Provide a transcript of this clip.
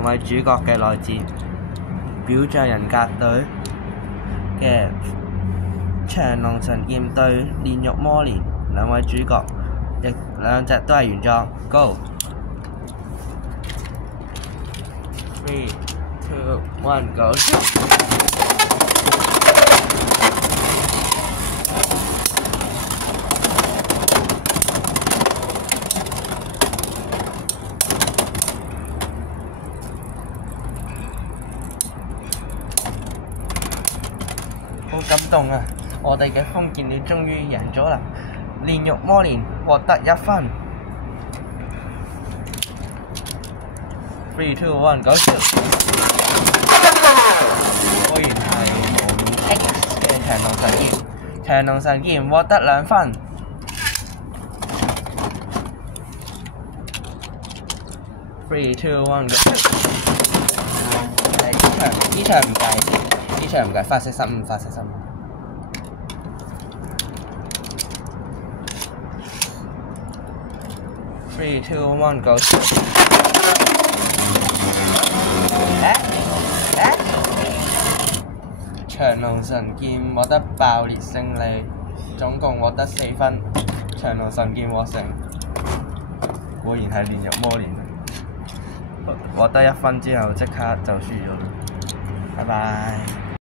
兩位主角嘅來自表象人格隊嘅長龍神劍對煉獄魔蓮，兩位主角亦兩隻都係原裝。Go！ 3、2、1 Go！ 好感動啊！我哋嘅封建鳥終於贏咗啦！煉獄魔蓮獲得1分。3、2、1 Go！ 果然係無面 X 嘅長龍神劍，長龍神劍獲得2分。3、2、1 Go！ 呢場唔計。呢場唔計，發射失誤，發射失誤。3、2、1 Go！ 長龍神劍獲得爆裂勝利，總共獲得4分。長龍神劍獲勝，果然係煉獄魔蓮。獲得1分之後，即刻就輸咗啦。拜拜。